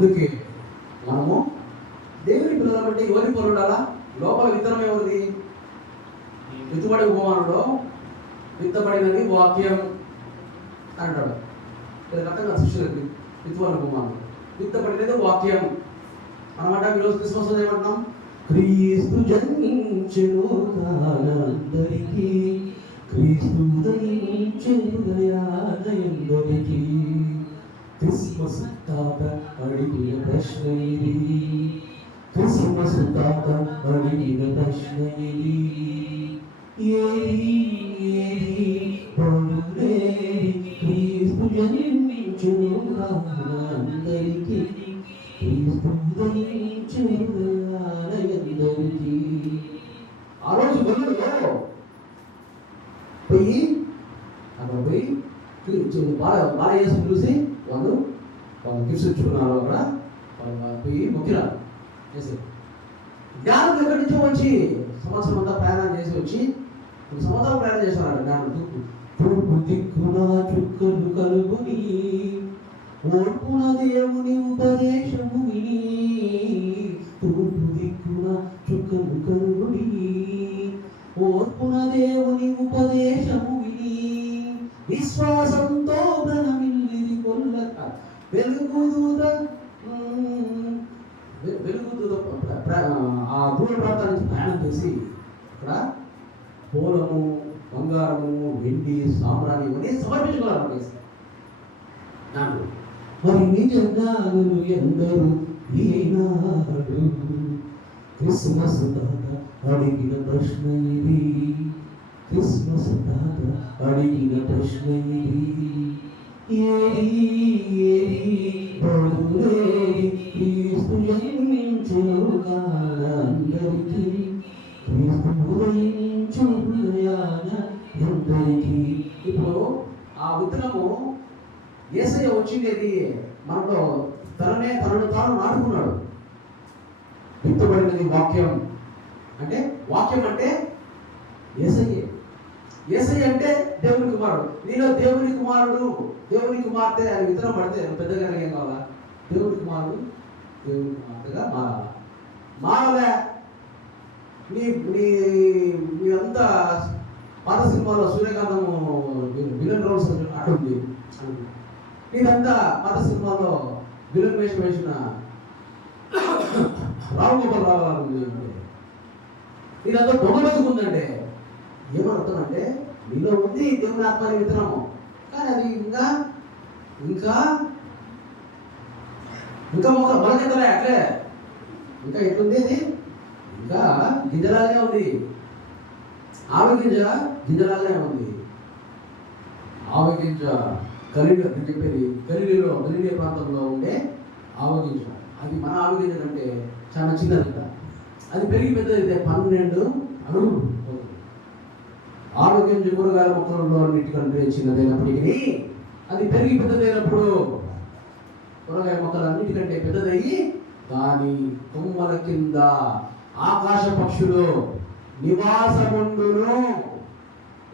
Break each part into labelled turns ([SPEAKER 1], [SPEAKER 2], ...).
[SPEAKER 1] అందుకే మనము దేవుని పిల్లల బట్టి ఎవరి పొరు లోపల విత్తనం ఎవరిది? విత్తుబడి ఉపమానంలో విత్తబడినది వాక్యం అంటాడు. రకంగా శిష్యులకి విత్తుబడి ఉపమానం విత్తబడినది వాక్యం. అనమాట ఈరోజు క్రిస్మస్ ఏమంటున్నాం?
[SPEAKER 2] క్రీస్తు జన్మించెను కానందరికీ క్రీస్తు దయించెను దయాదయందరికీ. క్రిస్మస్ తాత అడిగిన ప్రశ్న ఇది క్రిస్మస్ తాత అడిగిన ప్రశ్న ఇది ఏది ఏది పౌరులేది క్రీస్తు జన్మించెను కానందరికీ క్రీస్తు దయించెను దయాదయందరికీ
[SPEAKER 1] ఆ రోజు గొల్లులో పోయి అక్కడ పోయి బాల చూసి వాళ్ళు వాళ్ళు గిఫ్ట్స్ ఇచ్చుకున్నారు అక్కడ వాళ్ళు పోయి మొక్కినారు. చేసి జ్ఞానం ఎక్కడి నుంచో వచ్చి సంవత్సరం అంతా ప్రయాణం చేసి వచ్చి సంవత్సరం ప్రయాణం చేస్తున్నారు జ్ఞానం. తూర్పు
[SPEAKER 2] తూర్పు దిక్కున చుక్కలు కలుగుని ఓర్పున దేవుని ఉపదేశము విని తూర్పు దిక్కున చుక్కలు కలుగుని ఓర్పున దేవుని ఉపదేశము విని విశ్వాసంతో వెలుగుదూత ఉమ్,
[SPEAKER 1] ఆ దూర ప్రాంతాల నుంచి ప్రయాణం చేసి ఇక్కడ పూలము బంగారము వెండి సాంబ్రాణి ఇవన్నీ సమర్పించుకోవాలి అక్కడ
[SPEAKER 2] మరి నిజంగాను ఎందరూ? ఈనాడు క్రిస్మస్ తాత అడిగిన ప్రశ్న ఇది. క్రిస్మస్ తాత అడిగిన ప్రశ్న ఇది.
[SPEAKER 1] ఇప్పుడు ఆ విత్తనము ఏసయ్య వచ్చిండేది మనలో తననే తనను తాను నాటుకున్నాడు. విత్తబడినది వాక్యం. అంటే వాక్యం అంటే ఏసయ్యే. ఏసయ్య అంటే దేవుని కుమారుడు. నీలో దేవుని కుమారుడు దేవుని కుమార్తె అని విత్తనం పడితే పెద్దగా ఏం కావాలా? దేవుని కుమారుడు దేవుని కుమార్తెగా మారాలా? మారలే. నీ నీ మీ అంతా పాత సినిమాలో సూర్యకాంతము విలన్ రోల్స్ అటుంది నీదంతా పాత సినిమాలో విలన్ వేషం వేసిన రావు గోపాల్ రావు గారు ఉంది అంటే నీదంతా బతుకుందంటే నీలో ఉంది దేవుని ఆత్మని విత్తనము కానీ అది ఇంకా ఇంకా ఇంకా మొక్క మొలకెత్తలే అట్లే. ఇంకా ఎట్లుంది అది ఇంకా గింజలాగానే ఉంది. ఆవి గింజ గింజలాగానే ఉంది. ఆవి గింజ గలీలో నేను చెప్పేది గలీలో గలీలే ప్రాంతంలో ఉండే ఆవు గింజ. అది మన ఆవు గింజ కంటే చాలా చిన్నది అది పెరిగి పెద్దదైతే పన్నెండు అడుగులు. ఆరోగ్యం కూరగాయల మొక్కలలో అన్నిటికంటే చిన్నదైనప్పటికీ అది పెరిగి పెద్దదైనప్పుడు కూరగాయ మొక్కలు అన్నిటికంటే పెద్దదయ్యి దాని కొమ్మల కింద ఆకాశ పక్షులు నివాసముండును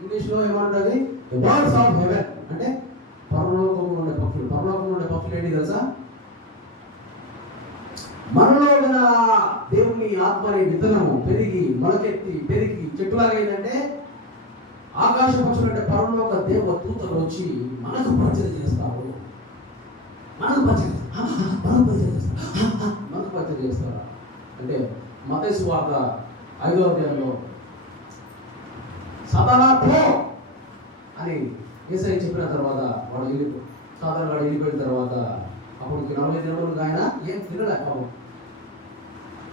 [SPEAKER 1] ఇంగ్లీష్లో ఏమంటుంది? బర్డ్స్ ఆఫ్ హెవెన్ అంటే పరలోకంలో ఉండే పక్షులు. పరలోకంలో ఉండే పక్షులు ఏంటి తెలుసా? మనలో ఉన్న దేవుని ఆత్మని విత్తనము పెరిగి మొలకెత్తి పెరిగి చెట్టులాగా ఏంటంటే ఆకాశ పక్షులు అంటే పరలోక దేవ దూతలు వచ్చి మనకు పరిచయం చేస్తారు. మనకు పరిచయం మనకు పరిచయం చేస్తారు. మనకు పరిచయం చేస్తారా. అంటే మతేసు వార్త ఐదో అధ్యాయంలో సదనా పో అని ఏసఐ చెప్పిన తర్వాత వాడు వెళ్ళిపో సాధారణ వాడు వెళ్ళిపోయిన తర్వాత అప్పుడు నలభై దినములకు ఆయన ఏం తినలే పాపం.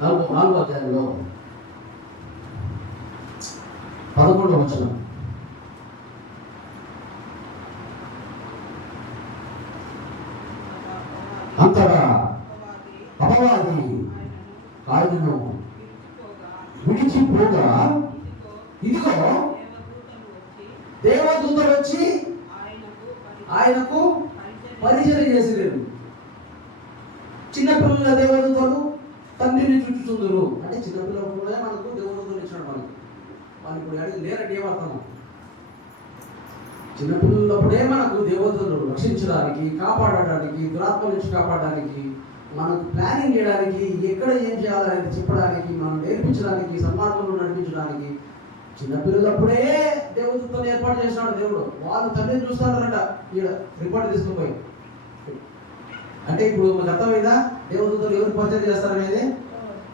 [SPEAKER 1] నాలుగు నాలుగో అధ్యాయంలో పదకొండవ వచనం. అంతటా అపవాది ఆయనను విడిచిపోగా ఇదిగో దేవదూతలు వచ్చి ఆయనకు పరిచయం చేసిలేరు చిన్నపిల్లల దేవదూతలు తండ్రిని చుట్టుచుందరు. అంటే చిన్నపిల్లలప్పుడే మనకు దేవదూతలు ఇచ్చాడు వాళ్ళకి వాళ్ళు ఇప్పుడు అడిగి లేరంటే ఏమర్థము చిన్నపిల్లలప్పుడే మనకు దేవతలు రక్షించడానికి కాపాడడానికి దురాత్మ నుంచి కాపాడడానికి మనకు ప్లానింగ్ చేయడానికి ఎక్కడ ఏం చేయాలని చెప్పడానికి మనం నేర్పించడానికి సన్మార్గంలో నడిపించడానికి చిన్నపిల్లలప్పుడే దేవుడితో ఏర్పాటు చేసినాడు దేవుడు. వాళ్ళు తండ్రిని చూస్తారంట. ఈడ రిపోర్ట్ తీసుకుపోయి. అంటే ఇప్పుడు మీకు అర్థమైందా? దేవుడితో ఎవరు పరిచయం చేస్తారనేది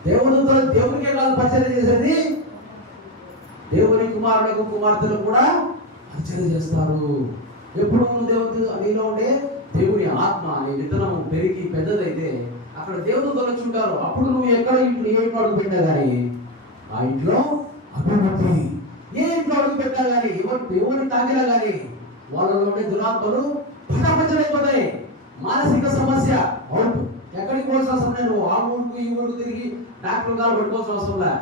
[SPEAKER 1] దేవుడితో దేవునికే కాదు పరిచయం చేసేది దేవుని కుమారులకు కుమార్తెలు కూడా పరిచయం చేస్తారు. ఎప్పుడు నువ్వు దేవుడు నీలో ఉండే దేవుని ఆత్మ నీ విత్తనం పెరిగి పెద్దదైతే అక్కడ దేవుడు తొలచుంటారు అప్పుడు నువ్వు ఎక్కడ ఇంట్లో ఏ ఇంట్లో అడుగు పెట్టా కానీ ఆ ఇంట్లో అభివృద్ధి. ఏ ఇంట్లో అడుగు పెట్టా కానీ ఎవరు ఎవరిని తాకినా కానీ వాళ్ళలో ఉండే దురాత్మలు పటాపంచలైపోతాయి. మానసిక సమస్య అవును. ఎక్కడికి పోవాల్సిన అవసరం లేదు. ఆ ఊరుకు ఈ ఊరుకు తిరిగి డాక్టర్ గారు పెట్టుకోవాల్సిన అవసరం లే.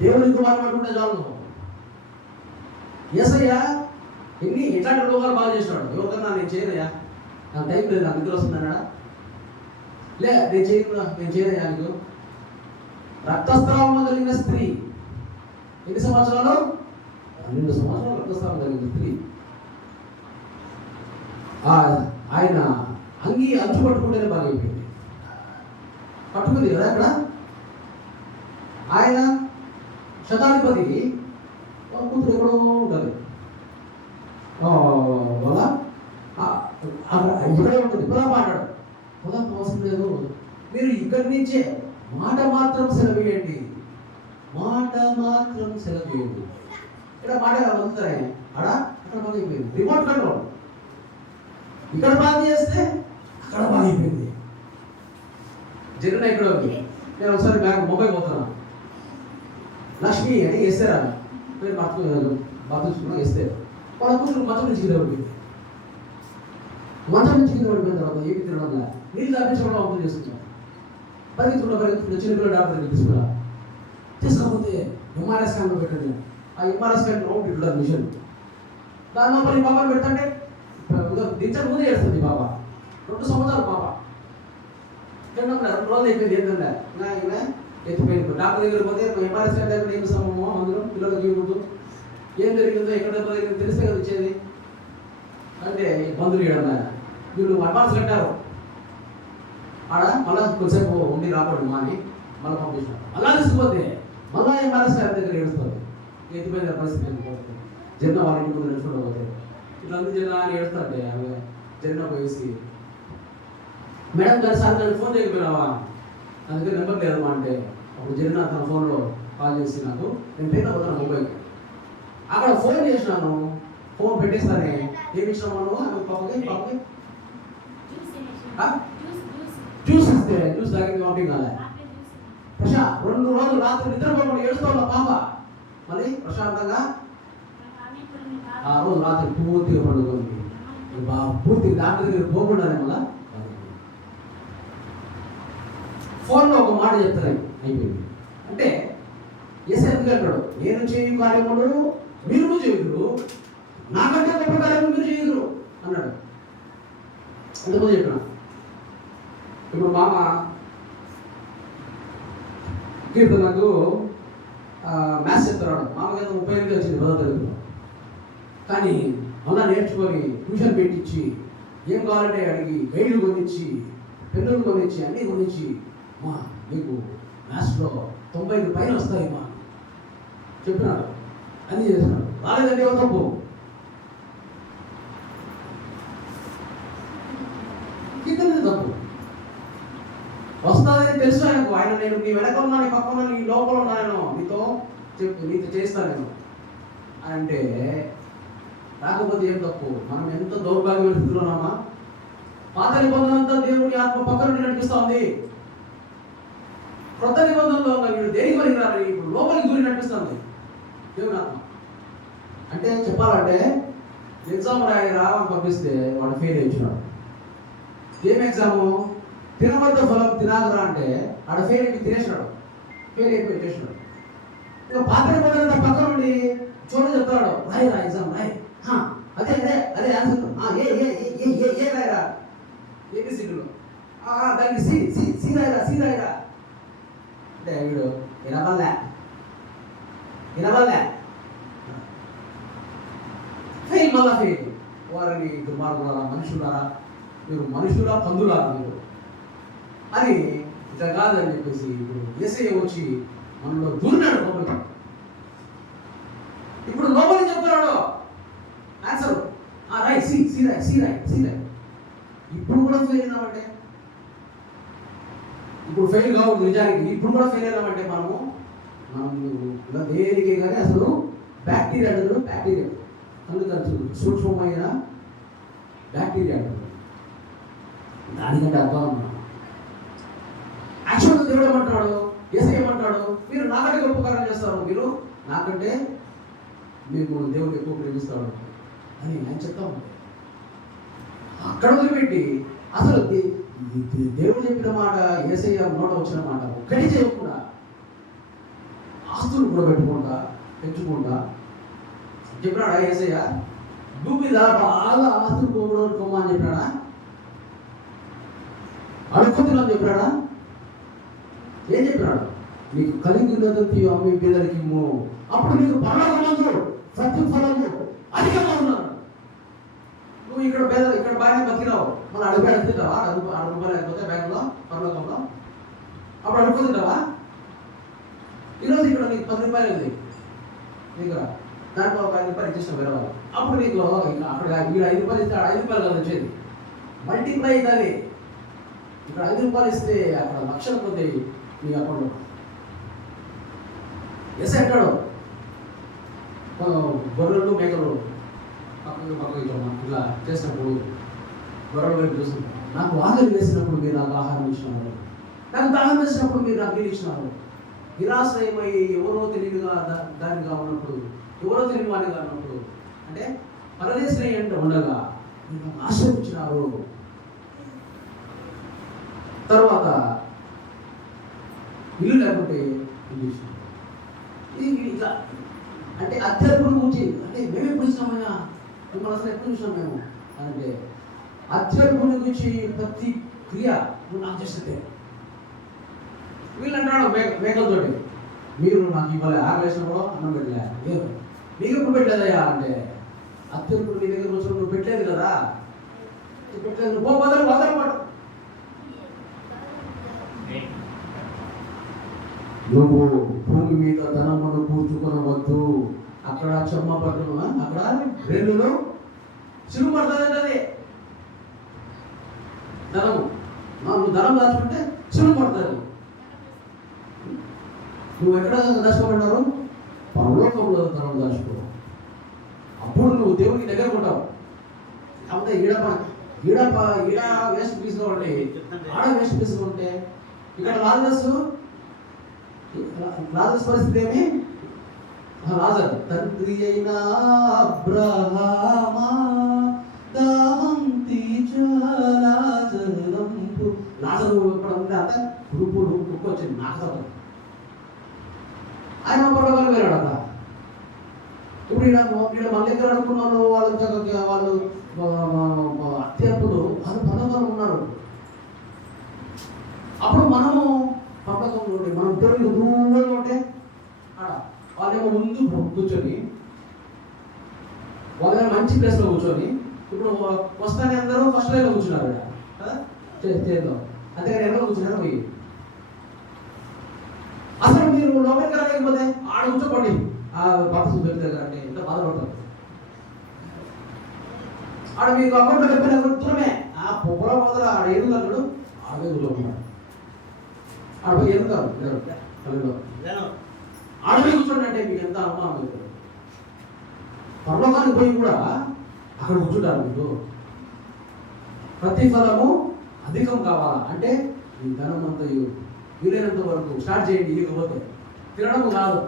[SPEAKER 1] దేవుని కుమారు పట్టుకుంటే చాలు. నువ్వు ఎస్ఐయా ఎన్ని ఎట్లాంటి రోగాలు బాగా చేసినాడు ఎవరికన్నా నేను చేయనయ్యా? నాకు టైం లేదు నాకు నిద్ర వస్తుందన్నాడా లే నేను చేయను నేను చేయనయ్యా నీకు? రక్తస్రావం కలిగిన స్త్రీ. ఎన్ని సంవత్సరాలు? పన్నెండు సంవత్సరాలు రక్తస్రావం కలిగిన స్త్రీ. ఆయన అంగి అంచు పట్టుకుంటేనే బాగా అయిపోయింది పట్టుకుంది కదా అక్కడ? ఆయన శతాధిపతి. కూతురు ఎక్కడో ఉంటుంది ఆ, ఇక్కడే ఉంటుంది. పొలం మాట్లాడు. పొలం అవసరం లేదు. మీరు ఇక్కడి నుంచే మాట మాత్రం సెలవేయండి. మాట మాత్రం సెలవేయండి. ఇక్కడ మాట వదులుతారా అక్కడ అక్కడ బాగా రిమోట్ కంట్రోల్ ఇక్కడ బాగా చేస్తే అక్కడ బాగా జరిగిన ఇక్కడ నేను ఒకసారి బ్యాంక్ ముంబై పోతున్నా. లక్ష్మి అని వేస్తారా? భర్త భర్త చూసుకున్నా వేస్తే. వాళ్ళ కూతురు మంచం నుంచి కింద పడిపోయింది మంచం నుంచి కింద పడిపోయిన తర్వాత ఏమి తినడం వల్ల నీళ్ళు తాపించడం అర్థం చేసుకుంటాం పరిగెత్తున్న పరిగెత్తున్న చిన్న పిల్లల డాక్టర్ తీసుకురా తీసుకపోతే ఎంఆర్ఎస్ స్కాన్లో పెట్టండి. ఆ ఎంఆర్ఎస్ స్కాన్ రౌండ్ ఇట్లా మిషన్ దాని లోపల ఈ బాబాను పెడతంటే దించక ముందే చేస్తుంది బాబా రెండు సంవత్సరాలు బాబా రెండు రెండు రోజులు అయిపోయింది ఏంటంటే ఇంకా ఎత్తిపోయింది. డాక్టర్ దగ్గర పోతే ఎంఆర్ఎస్ స్కాన్ దగ్గర ఏం సమమో అందులో పిల్లలకి ఇవ్వదు ఏం జరిగిందో ఎక్కడ జరిగిందో తెలిస్తే కదా వచ్చేది? అంటే మందులు ఇవ్వడం వీళ్ళు అడ్వాన్స్ కట్టారు. ఆడ మళ్ళా కొద్దిసేపు ఉండి రాకూడదు మా అని మళ్ళీ పంపించారు అలా తీసుకుపోతే మళ్ళా ఎంఆర్ఎస్ గారి దగ్గర ఏడుస్తుంది? ఎత్తిపోయిన పరిస్థితి ఏంటి? జన్న వాళ్ళ ఇంటి ముందు నడుచుకోకపోతే ఇట్లా అంది జన్న అని ఏడుస్తాంటే ఆమె. జన్న పోయేసి. మేడం గారు సార్ నన్ను ఫోన్ చేయకపోయినావా? అందుకే నెంబర్ లేదమ్మా అంటే. అప్పుడు జన్న తన ఫోన్లో కాల్ చేసి నాకు నేను ట్రైన్ అవుతాను ముంబైకి. అక్కడ ఫోన్ చేసినాను. ఫోన్ పెట్టేస్తానే ఏమి ఇచ్చినావు నువ్వు? ఆమె పాపకి పాపకి ఆ? జ్యూస్ ఇస్తే జ్యూస్ తాగింది పంపింగ్ కాలే ప్రశా రెండు రోజులు రాత్రి నిద్రపోకుండా ఏడుస్తావు పాప? మళ్ళీ ప్రశాంతంగా? ఆ రోజు రాత్రి పూర్తిగా పండుకుంది. బా పూర్తి డాక్టర్ దగ్గర పోకుండానే మళ్ళా? ఫోన్లో ఒక మాట చెప్తాను అయిపోయింది. అంటే ఎస్ ఎందుకు అంటాడు నేను చేయు కార్యములు మీరు చేయుదురు నాకంటే గొప్ప కార్యములు మీరు చేయుదురు అన్నాడు. ఎంతమంది చెప్పిన. ఇప్పుడు మామ కీర్తనకు మ్యాథ్స్ చెప్తున్నాడు. మామకి ముప్పై ఎనిమిది వచ్చింది పదో తరగతిలో కానీ మళ్ళా నేర్చుకొని ట్యూషన్ పెట్టించి ఏం కావాలంటే అడిగి గైడ్లు కొనిచ్చి పెన్నులు కొనిచ్చి అన్నీ కొనిచ్చి మా నీకు మ్యాథ్స్లో తొంభై ఐదు పైన వస్తాయి మా చెప్పినాడు అన్నీ చేసినాడు రాలేదంటే ఎవరు తప్పు? కీర్తన తప్పు. వస్తాదని తెలుసు ఆయనకు ఆయన నేను నీ వెనక ఉన్నా నీ పక్కన ఉన్నా, నీ లోపల ఉన్నా నీతో చెప్పు నీతో చేస్తాను నేను. అంటే రాకపోతే ఏం తప్పు? మనం ఎంత దౌర్భాగ్యం స్థితిలో పాత నిబంధనంతా దేవుడి ఆత్మ పక్కన నుండి నడిపిస్తా ఉంది. కొత్త నిబంధనలో వీడు దేనికి పనికి ఇప్పుడు లోపలికి దూరి నడిపిస్తుంది దేవుని ఆత్మ అంటే చెప్పాలంటే ఎగ్జామ్ రాయి రావని పంపిస్తే వాడు ఫెయిల్ అయించున్నాడు ఏం ఎగ్జాము తినవద్ద ఫలం తినాగరా అంటే ఆడ ఫెయిల్ అయిపోయి తినేసినాడు. ఫెయిల్ అయిపోయి చేసినాడు. ఇక పాత్ర పొందిన పక్కన ఉండి చూడని చెప్తాడు రాయి రా ఎగ్జామ్ రాయి. హా, అదే అదే అదే answer A A A A A A రాయరా? ఏబిసిడ్లో దానికి సి సి సి రాయరా సి రాయరా. అంటే వీడు వినవల్లే వినవల్లే ఫెయిల్ మళ్ళా ఫెయిల్. వారిని దుర్మార్గులారా మనుషులారా? మీరు మనుషులా పందులారా మీరు? అని ఇట్లా కాదని చెప్పేసి ఇప్పుడు ఏసఐ వచ్చి మనలో దూరినాడు లోపలికి ఇప్పుడు లోపలికి చెప్తున్నాడు? Answer right C C right C right C right ఇప్పుడు కూడా ఫెయిల్ అయినామంటే? ఇప్పుడు ఫెయిల్ కావద్దు నిజానికి. ఇప్పుడు కూడా ఫెయిల్ అయినామంటే మనము మనం ఇలా దేనికి కానీ అసలు బ్యాక్టీరియా అంటారు బ్యాక్టీరియా అందుకని సూక్ష్మమైన బ్యాక్టీరియా అంటారు దానికంటే అర్థం యాక్చువల్గా దేవుడు ఏమంటాడు ఏసై ఏమంటాడు మీరు నాకంటే గొప్ప కార్యం చేస్తారు. మీరు నాకంటే మీకు దేవుడు ఎక్కువ ప్రేమిస్తాడు. అని ఆయన చెప్తా ఉంటాడు. అక్కడ వదిలిపెట్టి అసలు దేవుడు చెప్పిన మాట ఏసయ్య నోట వచ్చిన మాట ఒక్కటి చెప్పు ఆస్తులు కూడా పెట్టుకుంటా పెంచుకుంటా చెప్పినాడా ఏసయ్య భూమి మీద బాగా ఆస్తులు పోగొట్టుకోమా అని చెప్పాడా అడుక్కుతున్నాం చెప్పాడా ఏం చెప్పాడు నీకు కలిగినది అమ్మి పేదలకి ఇమ్ము అప్పుడు నీకు పర్వాలేదు ప్రతి ఫలము అధికంగా ఉన్నాడు నువ్వు ఇక్కడ పేద ఇక్కడ బాగానే బతికినావు మన అడుగు అడుగుతుంటావా అడుగు అడుగు రూపాయలు బ్యాంకులో పర్లోకంలో అప్పుడు అడుగుతుంటావా ఈరోజు ఇక్కడ నీకు పది రూపాయలు ఉంది. నీకు దాంట్లో ఒక ఐదు రూపాయలు ఇచ్చేసిన వేరే వాళ్ళు అప్పుడు మీకు అక్కడ ఇక్కడ ఐదు రూపాయలు ఇస్తే ఐదు రూపాయలు కదా వచ్చేది. మల్టిప్లై అవుతుంది ఇక్కడ ఐదు రూపాయలు ఇస్తే అక్కడ లక్షలు పోతాయి మీ అకౌంట్లో. ఎస్ అంటాడు గొర్రెలు మేకలు. పక్కకు పక్కకు ఇట్లా ఇట్లా చేసినప్పుడు గొర్రెలు వైపు చూస్తుంది నాకు ఆకలి వేసినప్పుడు మీరు నాకు ఆహారం ఇచ్చినారు. నాకు దాహం వేసినప్పుడు మీరు నాకు నీళ్ళు ఇచ్చినారు. నిరాశ్రయమై ఎవరో తెలియదుగా దానిగా ఉన్నప్పుడు ఎవరో తెలియని వాడిగా ఉన్నప్పుడు అంటే పరదేశం అంటే ఉండగా మీరు ఆశ్రయించినారు తర్వాత ఇల్లు లేకుంటే ఇది ఇట్లా అంటే అత్యల్పుడు గురించి అంటే మేము ఎప్పుడు చూసినామయ్యా మిమ్మల్ని అసలు ఎప్పుడు చూసినాం మేము? అంటే అత్యల్పుడి గురించి ప్రతి క్రియ నువ్వు నాకు చేస్తుంటే. వీళ్ళు అంటాడు మేక మీరు నాకు ఇవ్వలే ఆకలేసినప్పుడు అన్నం పెట్టలే. లేదు నీకు ఎప్పుడు పెట్టలేదయ్యా అంటే? అత్యంత నీ దగ్గర వచ్చిన నువ్వు పెట్టలేదు కదా. పెట్టలేదు. నువ్వు పో వదలు వదలు పట్టు. నువ్వు భూమి మీద ధనమును కూర్చుకొనవద్దు అక్కడ చెమ్మ పట్టును అక్కడ రెండును చిరుగు పడుతుంది అది ధనము. నువ్వు ధనం దాచుకుంటే చిరుగు పడుతుంది. నువ్వు ఎక్కడ దాచుకోమంటారు పరలోకంలో ధనం దాచుకో అప్పుడు నువ్వు దేవునికి దగ్గర ఉంటావు. కాకపోతే ఈడప ఈడప ఈడ వేస్ట్ పీస్గా ఆడ వేస్ట్ పీస్గా ఉంటే ఇక్కడ లాజరస్ లాజరస్ పరిస్థితి ఏమి? రాజర్ తండ్రి అయిన అబ్రహామా దాహం తీర్చలాజరంపు లాజరు ఇక్కడ ఉంది అంత కురుపులు కుక్కు వచ్చింది నాకు ఆయన పడవలు వెళ్ళాడు అక్కడ ఇప్పుడు ఈడ ఈడ మన దగ్గర అనుకున్నాను వాళ్ళు వాళ్ళు అత్యర్థులు వాళ్ళు పదవులు ఉన్నారు అప్పుడు? మనము పక్కకంలో మనం ఇద్దరు దూరంగా ఉంటే ఆడ వాళ్ళేమో ముందు కూర్చొని వాళ్ళ మంచి ప్లేస్లో కూర్చొని ఇప్పుడు వస్తానే అందరూ ఫస్ట్ లైన్లో కూర్చున్నారు ఈడ. కదా? చేతిలో అంతేగాని ఎవరో కూర్చున్నారు? పోయి. అసలు మీరు లోపలికి రాలేకపోతే ఆడ కూర్చోకండి ఆ భర్త దగ్గర అంటే ఎంత బాధపడతారు. ఆడ మీకు అకౌంట్లో చెప్పిన దూరమే ఆ పొగల మొదల ఆడ ఎదుగుతాడు ఆడే ఉన్నాడు ఆడ పోయి ఎదుగుతారు పల్లెలో ఆడవి కూర్చోండి అంటే మీకు ఎంత అనుమానం లేదు పర్లోకానికి పోయి కూడా అక్కడ కూర్చుంటారు మీరు ప్రతిఫలము అధికం కావాలా? అంటే ఈ ధనం అంతా వీలైనంత వరకు స్టార్ట్ చేయండి ఇవ్వకపోతే తినడం కాదు.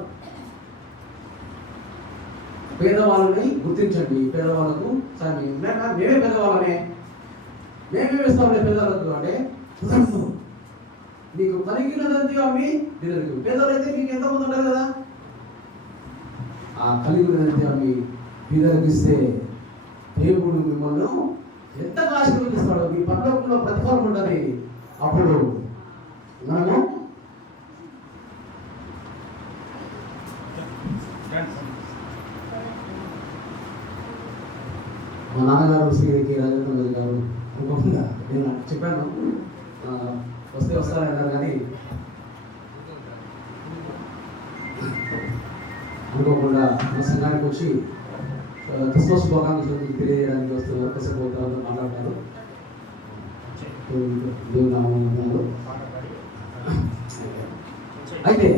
[SPEAKER 1] పేదవాళ్ళని గుర్తించండి. పేదవాళ్ళకు సరే మేమే పేదవాళ్ళమే. మేమే ఇస్తాంలే పేదవాళ్ళకు అంటే కుదరదు. నీకు కలిగినదంతా అమ్మి పేదలకు పేదలైతే మీకు ఎంత మంది ఉండదు కదా? ఆ కలిగినదంతా అమ్మి పేదలకు ఇస్తే దేవుడు మిమ్మల్ని ఎంత ఆశీర్వదిస్తాడో మీ పట్ల ప్రతిఫలం ఉంటుంది. అప్పుడు మనము మా నాన్నగారు శ్రీకి రాజేంద్ర గారు అనుకుంటున్నా నేను చెప్పాను. వస్తే వస్తారన్నారు కానీ అనుకోకుండా మా సంఘానికి వచ్చి క్రిస్మస్ శుభాకాంక్షలు తెలియజేయడానికి వస్తే ఒకసారి పోతారు మాట్లాడతారు దేవుడు నామన్నారు అయితే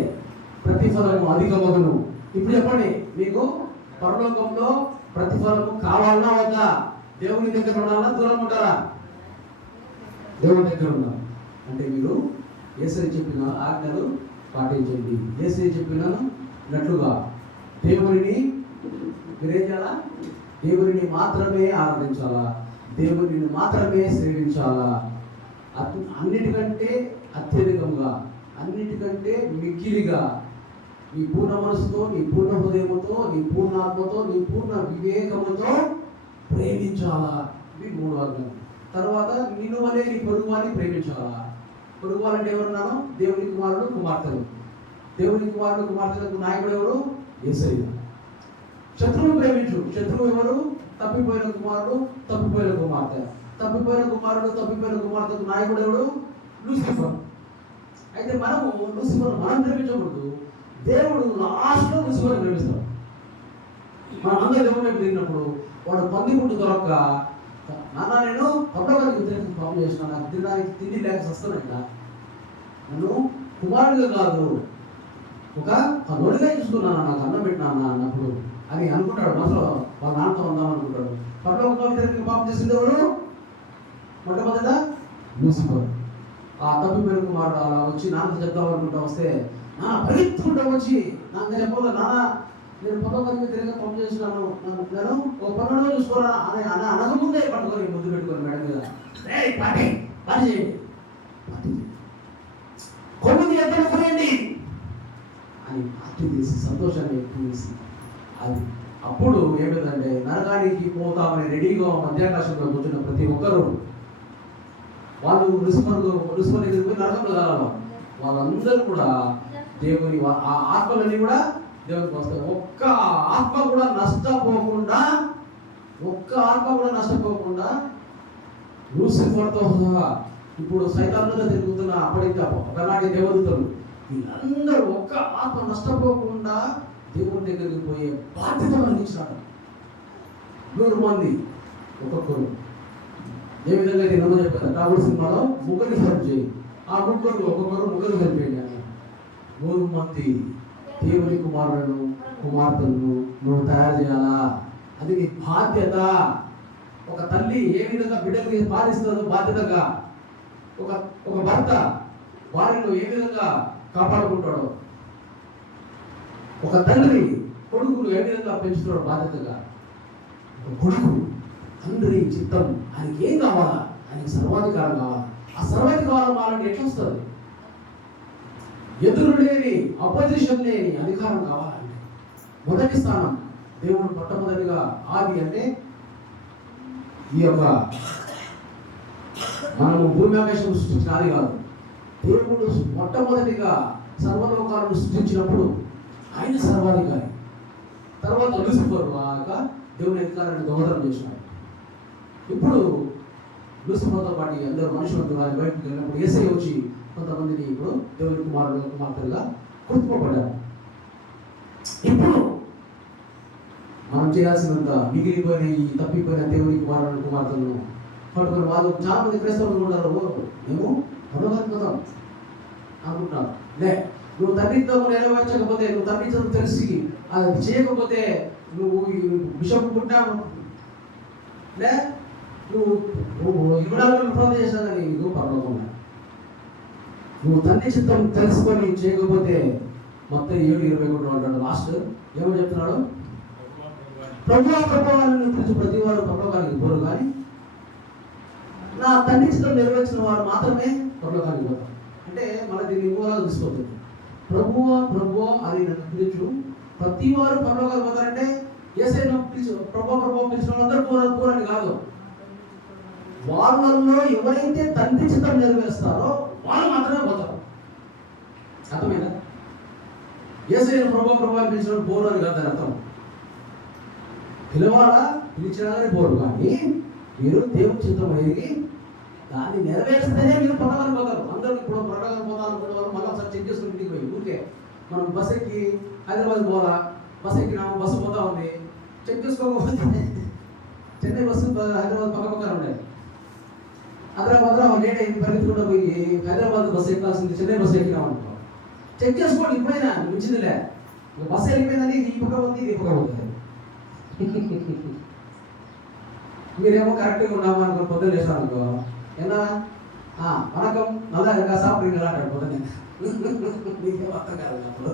[SPEAKER 1] ప్రతిఫలము అధికమగును. ఇప్పుడు చెప్పండి మీకు పరలోకంలో ప్రతిఫలము కావాలన్నా వద్దా? దేవుని దగ్గర ఉండాలా దూరం ఉంటారా దేవుని దగ్గర ఉండాలి. అంటే మీరు ఏసరి చెప్పిన ఆజ్ఞలు పాటించండి. ఏసరి చెప్పినట్లుగా నట్లుగా దేవుడిని మీరేం చేయాలా? దేవుడిని మాత్రమే ఆరాధించాలా? దేవుడిని మాత్రమే సేవించాలా? అన్నిటికంటే అత్యధికంగా అన్నిటికంటే మిక్కిలిగా నీ పూర్ణ మనసుతో నీ పూర్ణ హృదయముతో నీ పూర్ణ ఆత్మతో నీ పూర్ణ వివేకముతో ప్రేమించాలా? ఇవి మూడు అర్థం తర్వాత నిన్ను అనే నీ పొరుగు వారిని ప్రేమించాలా? పొరుగు వాళ్ళంటే ఎవరున్నాను దేవుని కుమారుడు కుమార్తెలు. దేవుని కుమారుడు కుమార్తెలకు నాయకుడు ఎవరు? ఏసయ్య. శత్రువు ప్రేమించు. శత్రువు ఎవరు? తప్పిపోయిన కుమారుడు తప్పిపోయిన కుమార్తె. తప్పిపోయిన కుమారుడు తప్పిపోయిన కుమార్తెకు నాయకుడు ఎవడు లూసిఫర్. అయితే మనము లూసిఫర్ మనం ప్రేమించకూడదు దేవుడు లాస్ట్లో లూసిఫర్ ప్రేమిస్తాడు మనం అందరూ ఎవరైనా తిరిగినప్పుడు వాడు పంది పుట్టు దొరక్క నాన్న నేను పట్టడానికి వ్యతిరేకంగా పాపం చేసిన నాకు తినడానికి తిండి లేక వస్తానట నన్ను కుమారుడిగా కాదు ఒక నొడిగా చూసుకున్నాను నాకు అన్నం పెట్టినా అన్న అన్నప్పుడు అని అనుకుంటాడు. మనసులో వాళ్ళ నాన్నతో ఉందాం అనుకుంటాడు. పట్టణంలో వ్యతిరేకంగా పాపం చేసింది ఎవరు? మొట్టమొదట లూసిఫర్. ఆ తప్పిపోయిన కుమారుడు అలా వచ్చి నాన్న చెప్తాం అనుకుంటా వస్తే నా పరిగెత్తుకుంటా వచ్చి నాకు చెప్పదు నాన్న నేను పదకొండు తిరిగి పంపు చేసినాను నాకు నేను ఒక పనులు చూసుకోరా? అని అని అనకముందే పట్టుకొని ముద్దు పెట్టుకొని మేడం మీద "ఏయ్, పాటి పాటి చేయండి. కొమ్మిది ఎక్కడ కొనండి అని పార్టీ తీసి సంతోషాన్ని ఎక్కువ చేసి అది అప్పుడు ఏమిటంటే నరకానికి పోతామని రెడీగా మధ్యాకాశంలో కూర్చున్న ప్రతి ఒక్కరూ వాళ్ళు రుసుమరు రుసుమని దగ్గరికి పోయి నరకంలో కావాలి వాళ్ళందరూ కూడా దేవుని ఆ ఆత్మలన్నీ కూడా దేవునికి వస్తారు ఒక్క ఆత్మ కూడా నష్టపోకుండా ఒక్క ఆత్మ కూడా నష్టపోకుండా లూసిఫర్తో సహా ఇప్పుడు సైతాన్లుగా తిరుగుతున్న అప్పటికి ఒకనాటి దేవదూతలు వీళ్ళందరూ ఒక్క ఆత్మ నష్టపోకుండా దేవుని దగ్గరికి పోయే బాధ్యత వహించినాడు నూరు మంది ఒక్కొక్కరు. ఏ విధంగా అయితే నమ్మ చెప్పారు కాబోలు సినిమాలో ముగ్గురికి హెల్ప్ చేయి. ఆ ముగ్గురు ఒక్కొక్కరు ముగ్గురు హెల్ప్ చేయండి. అని నూరు మంది దేవుని కుమారులను కుమార్తెలను నువ్వు తయారు చేయాలా? అది నీ బాధ్యత. ఒక తల్లి ఏ విధంగా బిడ్డకు పాలిస్తుందో బాధ్యతగా. ఒక ఒక భర్త వారిని ఏ విధంగా కాపాడుకుంటాడో. ఒక తండ్రి కొడుకును ఏ విధంగా పెంచుతాడో బాధ్యతగా. ఒక కొడుకు తండ్రి చిత్తం ఆయనకి ఏం కావాలా? ఆయనకి సర్వాధికారం కావాలా? ఆ సర్వాధికారం కావాలంటే ఎట్లా వస్తుంది ఎదురు లేని అపోజిషన్ లేని అధికారం కావాలంటే మొదటి స్థానం దేవుడు మొట్టమొదటిగా ఆది అంటే ఈ యొక్క మనము భూమి ఆకాశం సృష్టించిన ఆది కాదు. దేవుడు మొట్టమొదటిగా సర్వలోకాలను సృష్టించినప్పుడు ఆయన సర్వాధికారి. తర్వాత లూసిఫర్ ఆక దేవుని అధికారాన్ని దోహదం చేసినాడు. ఇప్పుడు లూసిఫర్తో పాటు అందరూ మనుషులు వారి బయటకు వెళ్ళినప్పుడు ఏసై వచ్చి కొంతమందిని ఇప్పుడు దేవుని కుమారుడు కుమార్తెలుగా గుర్తుపడ్డారు ఇప్పుడు మనం చేయాల్సినంత మిగిలిపోయిన ఈ తప్పిపోయిన దేవుని కుమారుడు కుమార్తెలను పట్టుకుని వాళ్ళు చాలా మంది క్రైస్తవులు ఉన్నారు. మేము పరలోకానికి పోతాం లే నువ్వు తండ్రితో నెరవేర్చకపోతే నువ్వు తండ్రితో తెలిసి అది చేయకపోతే నువ్వు విషం బిషప్ లే నువ్వు నువ్వు ఇరవై నాలుగు గంటలు ప్రార్థన చేసినా నువ్వు పరలోకం నువ్వు తండ్రి చిత్తం తెలుసుకొని చేయకపోతే మొత్తం ఏడు ఇరవై కూడా ఉంటాడు లాస్ట్ ఏమో చెప్తున్నాడు? ప్రభు ప్రభావాలను పిలిచి ప్రతి వారు పర్లోకానికి పోరు కానీ నా తండ్రి చిత్తం నెరవేర్చిన వారు మాత్రమే పర్లోకానికి పోతారు అంటే మన దీన్ని మూలాలు తీసుకోవద్దు. ప్రభువ ప్రభువ అని నన్ను పిలుచు. ప్రతి వారు పర్లోకాలు పోతారంటే ఏసై పిలిచు. ప్రభు ప్రభు పిలిచిన వాళ్ళందరూ పోరాడు పోరని కాదు. వాళ్ళల్లో ఎవరైతే తండ్రి చిత్తం నెరవేరుస్తారో వాళ్ళు మాత్రమే పోతారు. అర్థమైనా ఏసైన ప్రభు ప్రభా పిలిచిన బోరు అని కాదు అర్థం. పిలవాలా? పిలిచినా బోరు. కానీ మీరు దేవుని చిత్తం అయ్యి దాన్ని నెరవేర్స్తేనే మీరు పొందాలని పోతారు. అందరూ ఇప్పుడు పొరగాలని పోతారు అనుకునేవారు మళ్ళీ ఒకసారి చెక్ చేసుకుని ఇంటికి పోయి ఊరికే మనం బస్ ఎక్కి హైదరాబాద్ పోరా బస్ ఎక్కినాము బస్సు పోతా ఉంది. చెక్ చేసుకోకపోతే చెన్నై బస్సు హైదరాబాద్ పక్క పక్కన ఉండేది హైదరాబాద్లో ఒక లేట్ అయింది పరిగెత్తుకుంటూ పోయి హైదరాబాద్ బస్సు ఎక్కాల్సింది చెన్నై బస్సు ఎక్కినాం అనుకో చెక్ చేసుకోండి ఇప్పుడైనా మించిందిలే ఇక బస్సు వెళ్ళిపోయిందని ఇది ఈ పక్క ఉంది ఇది ఈ పక్క ఉంది మీరేమో కరెక్ట్గా ఉన్నాము అనుకో పొద్దున్న చేస్తాను అనుకో ఏనా ఆ, వణకం நல்லா இருக்கா சாப்பிட்றீங்களா పొద్దున్నే నీకేం అర్థం కాదు అప్పుడు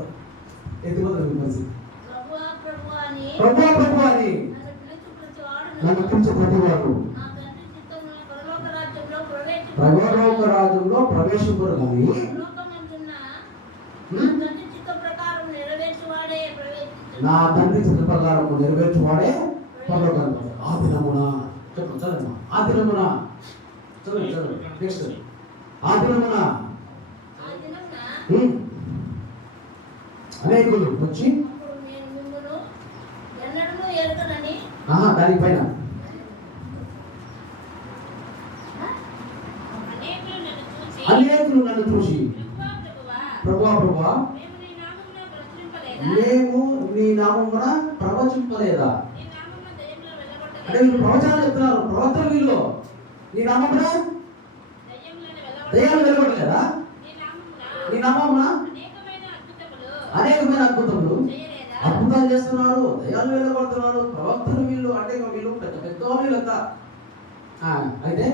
[SPEAKER 1] ఎత్తిపోతుంది మీ పరిస్థితి
[SPEAKER 3] ప్రభువా ప్రభువా అని
[SPEAKER 1] ప్రభు ప్రభు అని
[SPEAKER 3] నన్ను పిలిచి ప్రతివాడు
[SPEAKER 1] ప్రయోగ రాజ్యంలో ప్రవేశింపరు కానీ
[SPEAKER 3] పరలోకమందున్న నా తండ్రి చిత్త ప్రకారం నెరవేర్చువాడే
[SPEAKER 1] పరలోకం ఆ దినమున చెప్పండి ఆ దినమున చదవండి చదవండి. నెక్స్ట్ ఆ దినమున అనేకులు వచ్చి దానిపైన
[SPEAKER 3] అనేకులు నన్ను చూసి
[SPEAKER 1] అనేకులు నన్ను చూసి ప్రభా ప్రభా
[SPEAKER 3] మేము నీ నామమున
[SPEAKER 1] ప్రవచింపలేదా? అంటే వీళ్ళు ప్రవచనాలు చెప్తున్నారు. ప్రవక్తలు వీళ్ళు నీ నామమున
[SPEAKER 3] దయ్యాలు
[SPEAKER 1] దయాలు
[SPEAKER 3] నీ నామమున అనేకమైన అద్భుతములు
[SPEAKER 1] అద్భుతాలు చేస్తున్నారు దయాలు వెళ్ళగొడుతున్నారు ప్రవక్తలు వీళ్ళు అంటే వీళ్ళు పెద్ద పెద్ద వీళ్ళంతా. అయితే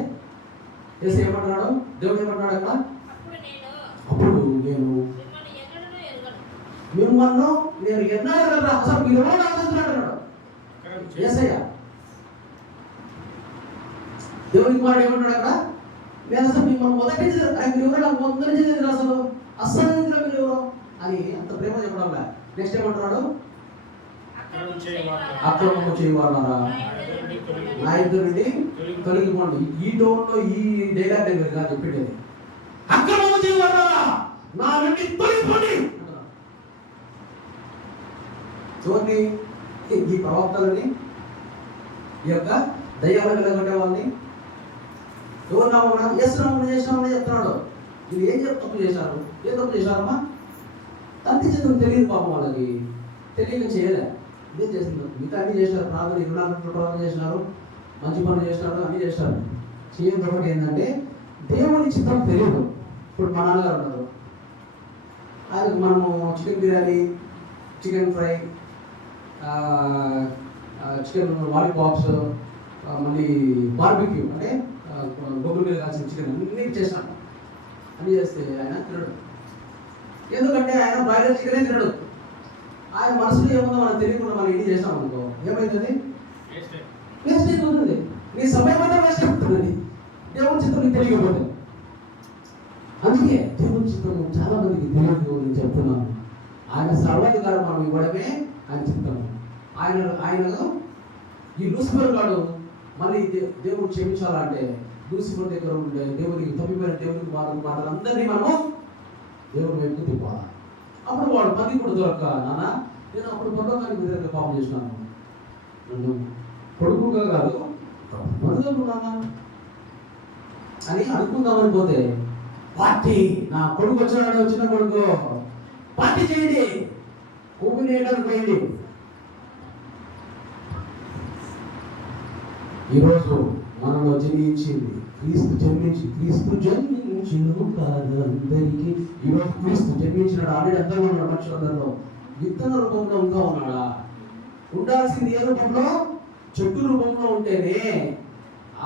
[SPEAKER 1] ఏసు ఏమంటున్నాడు? దేవుడు ఏమంటున్నాడు అక్కడ
[SPEAKER 3] అప్పుడు నేను మిమ్మల్ని ఎన్నడూ
[SPEAKER 1] నేను ఎన్నాళ్ళు కదా అసలు మీరు ఎవరో తెలుసున్నాడు అన్నాడు? ఏసయ్య దేవుని కుమారుడు ఏమంటాడు అక్కడ నేను అసలు మిమ్మల్ని మొదటి ఆయన ఎవరో? నాకు మొదటి తెలియదు అసలు. అస్సలు మీరు ఎవరో? అని అంత ప్రేమ చెప్పడం నెక్స్ట్ ఏమంటున్నాడు? అక్రమము చేయవాలన్నారా నా ఇద్దరు నుండి తొలగిపోండి. ఈ టోన్లో ఈ డైలాగ్ దగ్గర కాదు చెప్పేది. అక్రమ చేయవాలన్నారా నా నుండి తొలగిపోండి. చూడండి. ఈ ప్రవక్తలని ఈ యొక్క దయ్యాలు కలగొట్టే వాళ్ళని. ఎవరు నామన్నా ఎస్ నామం చేసినామని చెప్తున్నాడు. ఇది ఏం చెప్పి తప్పు చేశారు? ఏం తప్పు చేశారమ్మా? తల్లి చిత్రం తెలియదు పాపం వాళ్ళకి. తెలియక చేయలే. ఇదే చేస్తున్నారు? మిగతా అన్ని చేస్తారు ప్రార్థన ఇరవై నాలుగు చేసినారు. మంచి పనులు చేసినారు. అన్ని చేస్తారు చేయడం ఒకటి ఏంటంటే దేవుని చిత్తం తెలియదు. ఇప్పుడు మా నాన్నగారు ఉన్నారు. అది మనము chicken biryani chicken fry chicken lollipops మళ్ళీ బార్బిక్యూ అంటే బొగ్గుల మీద కాల్సిన చికెన్ అన్నీ చేసినాడు అన్నీ చేస్తే ఆయన తినడు. ఎందుకంటే ఆయన బాయిలర్ చికెనే తినడు. ఆయన మనసులో ఏముందో మనకు తెలియకుండా మనం ఇది చేసాం అనుకో ఏమైతుంది వేస్ట్ అయిపోతుంది. నీ సమయం అంతా వేస్ట్ అయిపోతుంది. దేవుని చిత్రం నీకు తెలియకపోతే. అందుకే దేవుని చిత్రం చాలా మందికి తెలియదు నేను చెప్తున్నాను. ఆయన సర్వాధికారం మనం ఇవ్వడమే ఆయన చిత్తం. ఆయన ఆయనలో ఈ లూసిఫర్ గాడు మళ్ళీ దేవుడు క్షమించాలంటే లూసిఫర్ దగ్గర ఉండే దేవునికి తప్పిపోయిన దేవునికి మాటలు మాటలందరినీ మనము దేవుని వైపు తిప్పాలి? అప్పుడు వాడు పది కూడా దొరక్క నాన్న నేను అప్పుడు పర్లోకానికి వ్యతిరేకంగా పాపం చేసినాను. నన్ను కొడుకుగా కాదు మరుదలు నాన్న. అని అనుకుందామని పోతే పార్టీ నా కొడుకు వచ్చినాడు వచ్చిన కొడుకు. పార్టీ చేయండి. ఊపి పోయండి ఈరోజు మనలో జన్మించింది క్రీస్తు జన్మించి క్రీస్తు జన్మ. జన్మించిన కాదందరికి ఈరోజు క్రీస్తు జన్మించినాడు. ఆల్రెడీ అందరూ ఉన్నాడు మనుషులందరిలో విత్తన రూపంలో ఇంకా ఉన్నాడా? ఉండాల్సింది ఏ రూపంలో? చెట్టు రూపంలో ఉంటేనే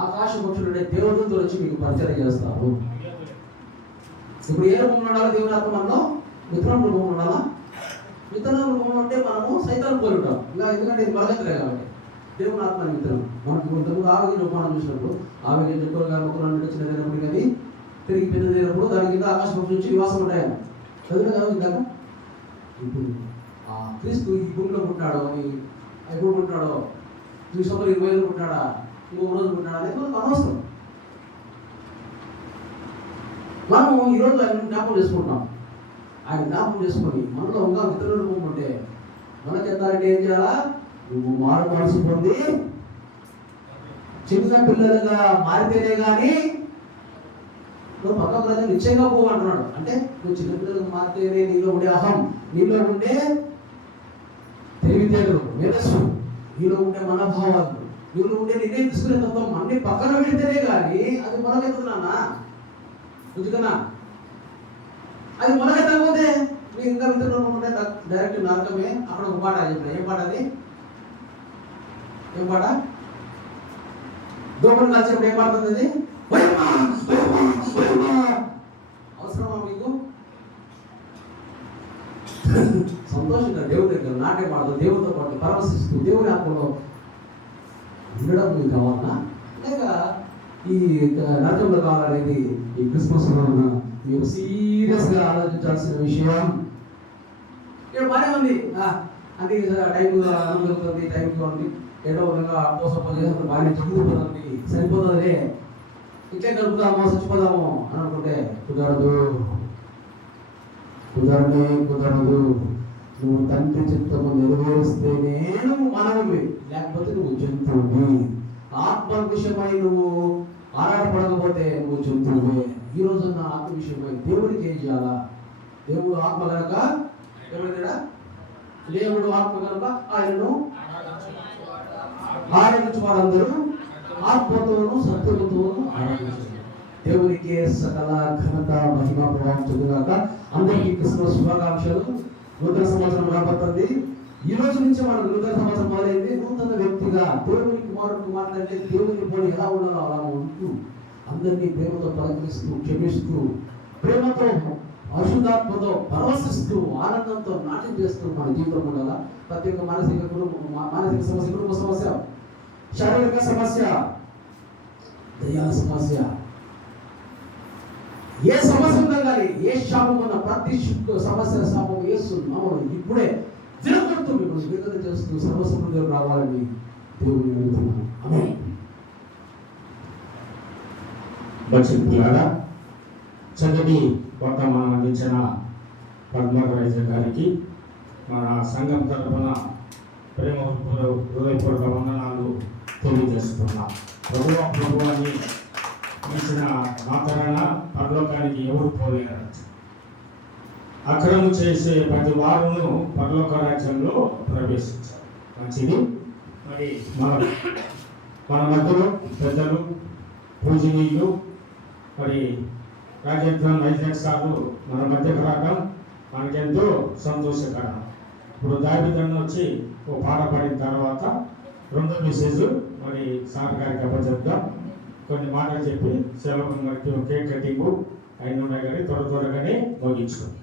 [SPEAKER 1] ఆకాశ పక్షులు దేవదూతలు వచ్చి మీకు పరిచయం చేస్తారు. ఇప్పుడు ఏ రూపంలో ఉండాలి దేవుడు ఆత్మ మనలో విత్తనం రూపంలో ఉండాలా? విత్తనం రూపంలో ఉంటే మనము సైతాన్ని పోలి ఉంటాం. ఇలా ఎందుకంటే ఇది బలగతలే కాబట్టి. దేవుని ఆత్మ విత్తనం మనకు ఇంతకుముందు ఆరోగ్య రూపాన్ని చూసినప్పుడు ఆవిగి చెట్టుగా మొక్కలు అన్నట్టు చిన్నదైనప్పుడు అది తిరిగి పెద్దదైనప్పుడు దాని కింద ఆకాశం నుంచి వచ్చి నివాసం ఉంటాయని. చదివిన కదా ఇందాక ఇప్పుడు ఆ క్రీస్తు ఈ భూమిలో పుట్టాడో అని ఎప్పుడు పుట్టాడో ఈ ఇరవై ఏళ్ళు పుట్టాడా ఇంకొక రోజు పుట్టాడా అనేది మనకు అనవసరం. మనము ఈరోజు ఆయన జ్ఞాపకం చేసుకుంటాం ఆయన జ్ఞాపకం చేసుకొని మనలో ఇంకా ఇతర రూపం ఉంటే మనకి ఎత్తారంటే ఏం చేయాలా? నువ్వు మారు మనసు పొంది చిన్న పిల్లలుగా మారితేనే కానీ నువ్వు పక్క ప్రజలు నిశ్చయంగా పోవు అంటున్నాడు. అంటే నువ్వు చిన్నపిల్లలకు మాత్రమే నీలో ఉండే అహం నీలో ఉండే తెలివితేటలు మేధస్సు నీలో ఉండే మనోభావాలు నీలో ఉండే నిర్ణయం తీసుకునే తత్వం అన్ని పక్కన పెడితేనే కానీ అది మొలకెత్తుకున్నానా ఎందుకన్నా? అది మొదలెత్తకపోతే మీకు ఇంకా మిత్రులు ఉంటే డైరెక్ట్ నరకమే అక్కడ ఒక పాట చెప్పిన ఏం పాట అది? ఏం పాట? దోమలు కలిసినప్పుడు ఏం పాడుతుంది అది వైమా, వైమా, వైమా. అవసరమా మీకు సంతోషంగా దేవుడి దగ్గర నాట్యం పాడుతూ దేవుడితో పాటు పరవశిస్తూ దేవుని ఆత్మలో ఉండడం మీకు కావాలన్నా లేక ఈ నరకంలో కావాలనేది ఈ క్రిస్మస్ రోజున మీరు సీరియస్గా ఆలోచించాల్సిన విషయం. ఇక్కడ బాగానే ఉంది. అంటే టైం దొరుకుతుంది టైం ఉంది. ఏదో విధంగా పోసపో చేసినప్పుడు బాగానే చదువుకుపోతుంది సరిపోతుంది ఇట్లే గడుపుదాము చచ్చిపోదాము అని అనుకుంటే కుదరదు. కుదరనే కుదరదు. నువ్వు తండ్రి చిత్తము నెరవేరుస్తేనే నువ్వు మనవి లేకపోతే నువ్వు జంతువువి. ఆత్మ విషయమై నువ్వు ఆరాటపడకపోతే నువ్వు జంతువువే. ఈ రోజు నా ఆత్మ విషయమై దేవుడికి ఏం చేయాలా? దేవుడు ఆత్మ కనుక ఎవరిదా దేవుడు ఆత్మ కనుక ఆయనను ఆరాధించు వారందరూ ఆత్మతోనూ సత్యముతోను ఆరాధించారు దేవునికి సకల ఘనత మహిమ ప్రభావం చదువుగాక అందరికీ క్రిస్మస్ శుభాకాంక్షలు. నూతన సంవత్సరం రాబోతుంది. ఈ రోజు నుంచి మనం నూతన సంవత్సరం మొదలైంది. నూతన వ్యక్తిగా దేవుని కుమారుడు మాట్లాడితే దేవుని పోలి ఎలా ఉండాలో అలా ఉంటూ అందరినీ ప్రేమతో పలకరిస్తూ క్షమిస్తూ ప్రేమతో అశుధాత్మతో పరవశిస్తూ ఆనందంతో నాట్యం చేస్తూ మన జీవితం ఉండాలా? ప్రతి ఒక్క మానసిక కుటుంబ మానసిక సమస్య కుటుంబ సమస్య శారీరక సమస్య దయా సమస్య ఏ సమస్య ఉందా కానీ ఏ శాపం ఉన్న ప్రతి సమస్య శాపం వేస్తున్నాము ఇప్పుడే తిరగొడుతూ మీకు స్వీకరణ చేస్తూ సర్వసమృద్ధులు రావాలని దేవుని అడుగుతున్నాను ఆమేన్.
[SPEAKER 4] భక్షితులారా చక్కటి వర్తమానం అందించిన పద్మరాజు గారికి మన సంఘం తరఫున ప్రేమ హృదయపూర్వక వందనాలు తెలియజేస్తున్నాం ప్రభువ ప్రభువాన్ని ఇచ్చిన మాత్రాన పరలోకానికి ఎవరు పోలేరు. అక్రమం చేసే ప్రతి వారును పరలోక రాజ్యంలో ప్రవేశించారు. మంచిది. మరి మన మన మధ్యలో పెద్దలు పూజనీయులు మరి రాజేంద్ర వైజాగ్ సార్లు మన మధ్యకు రావడం మనకెంతో సంతోషకరం. ఇప్పుడు దావిదన్న వచ్చి ఓ పాట పడిన తర్వాత రెండో మెసేజ్ మరి సార్ గారికి అప్పచెప్తాం. కొన్ని మాటలు చెప్పి సెలవు కేక్ కటింగ్ అయిన ఉన్నాయి కానీ త్వర త్వరగానే ముగించుకోండి.